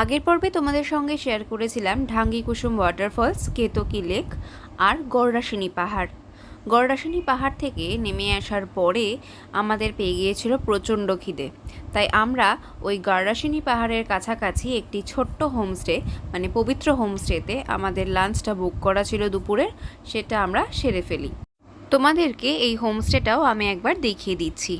আগের পর্বে তোমাদের সঙ্গে শেয়ার করেছিলাম ঢাঙ্গি কুসুম ওয়াটারফলস, কেতকী লেক আর গড়রাসিনী পাহাড়। গড়রাসিনী পাহাড় থেকে নেমে আসার পরে আমাদের পেয়ে গিয়েছিল প্রচণ্ড খিদে, তাই আমরা ওই গড়রাসিনী পাহাড়ের কাছাকাছি একটি ছোট্ট হোমস্টে মানে পবিত্র হোমস্টেতে আমাদের লাঞ্চটা বুক করা ছিল দুপুরের, সেটা আমরা সেরে ফেলি। তোমাদেরকে এই হোমস্টেটাও আমি একবার দেখিয়ে দিচ্ছি।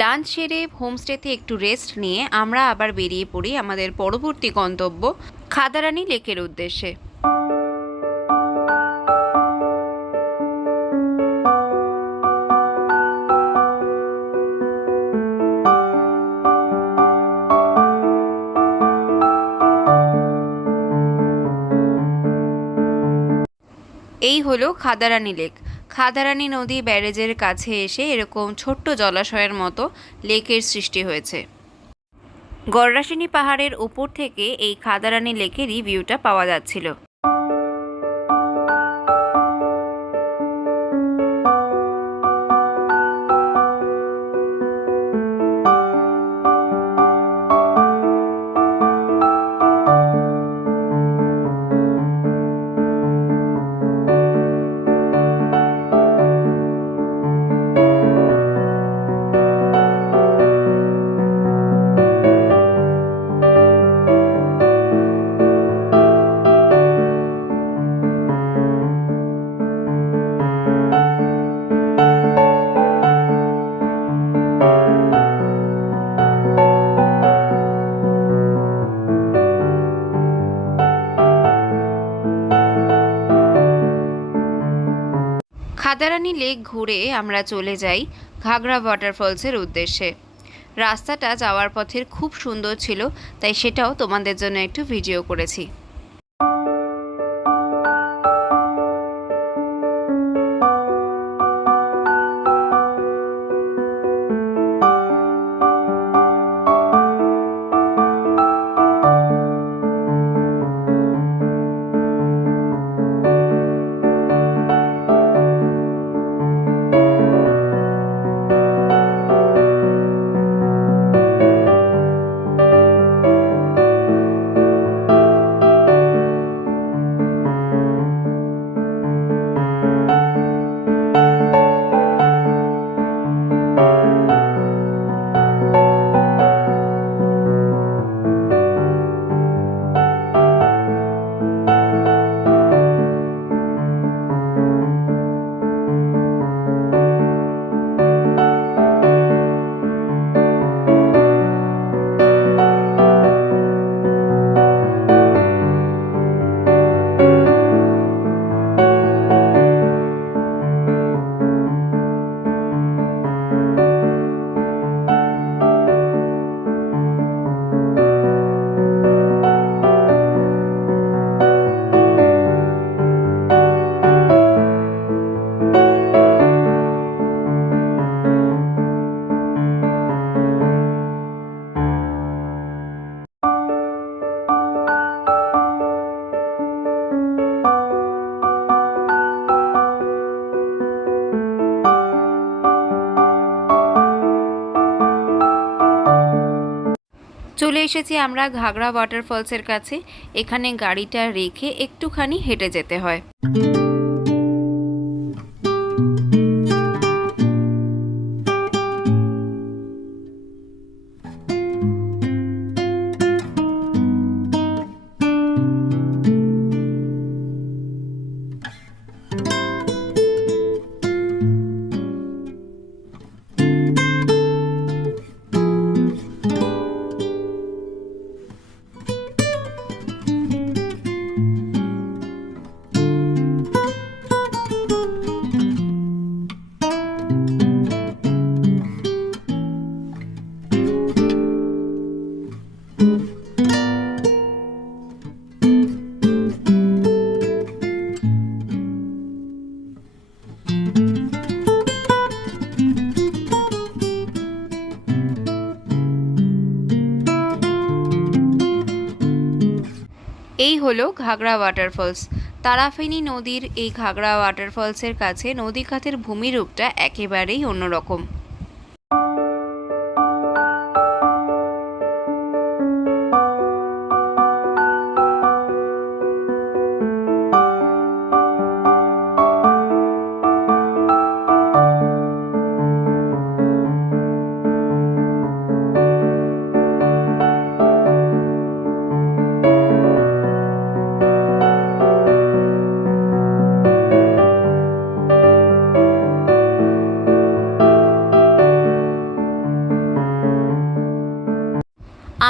লাঞ্চ সেরে হোমস্টেতে একটু রেস্ট নিয়ে আমরা আবার বেরিয়ে পড়ি আমাদের পরবর্তী গন্তব্য খাদারানি লেকের উদ্দেশ্যে। এই হলো খাদারানি লেক। খাদারানি নদী ব্যারেজের কাছে এসে এরকম ছোট্ট জলাশয়ের মতো লেকের সৃষ্টি হয়েছে। গড়রাসিনী পাহাড়ের উপর থেকে এই খাদারানি লেকেরই ভিউটা পাওয়া যাচ্ছিল। খাদারানি লেক ঘুরে আমরা চলে যাই ঘাগড়া ওয়াটারফলসের উদ্দেশ্যে। রাস্তাটা যাওয়ার পথের খুব সুন্দর ছিল, তাই সেটাও তোমাদের জন্য একটু ভিডিও করেছি। চলে এসেছি আমরা ঘাগড়া ওয়াটারফলসের কাছে। এখানে গাড়িটা রেখে একটুখানি হেঁটে যেতে হয়। এই হলো ঘাগড়া ওয়াটারফলস। তারাফেনী নদীর এই ঘাগড়া ওয়াটারফলসের কাছে নদীখাতের ভূমিরূপটা একেবারেই অন্যরকম।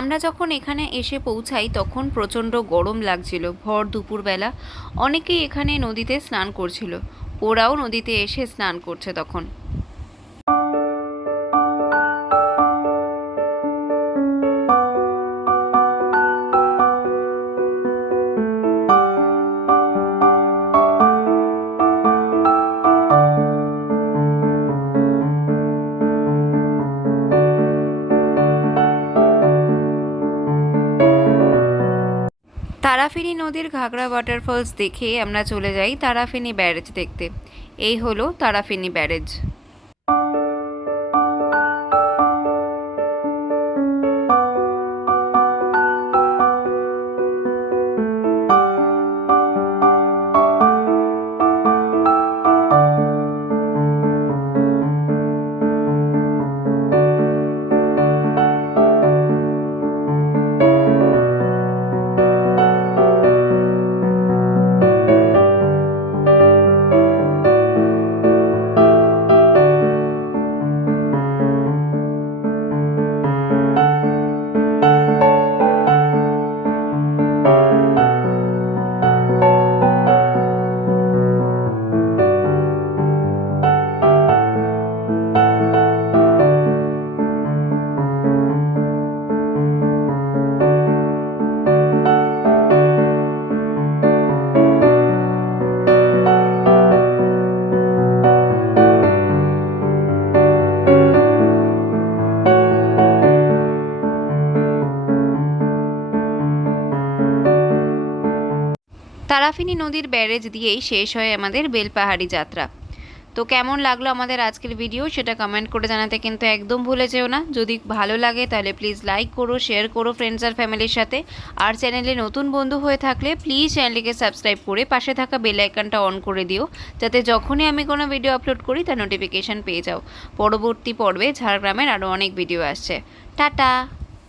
আমরা যখন এখানে এসে পৌঁছাই তখন প্রচণ্ড গরম লাগছিল, ভর দুপুরবেলা। অনেকেই এখানে নদীতে স্নান করছিল, ওরাও নদীতে এসে স্নান করছে তখন। তারাফেনী নদীর ঘাগড়া ওয়াটারফলস দেখে আমরা চলে যাই তারাফেনী ব্যারেজ দেখতে। এই হলো তারাফেনী ব্যারেজ। তারাফেনী নদীর ব্যারেজ দিয়েই শেষ হয় আমাদের বেলপাহাড়ি যাত্রা। তো কেমন লাগলো আমাদের আজকের ভিডিও সেটা কমেন্ট করে জানাতে কিন্তু একদম ভুলে যেও না। যদি ভালো লাগে তাহলে প্লিজ লাইক করো, শেয়ার করো ফ্রেন্ডস আর ফ্যামিলির সাথে। আর চ্যানেলে নতুন বন্ধু হয়ে থাকলে প্লিজ চ্যানেলটিকে সাবস্ক্রাইব করে পাশে থাকা বেল আইকনটা অন করে দিও, যাতে যখনই আমি কোনো ভিডিও আপলোড করি তার নোটিফিকেশান পেয়ে যাও। পরবর্তী পর্বে ঝাড়গ্রামের আরও অনেক ভিডিও আসছে। টাটা।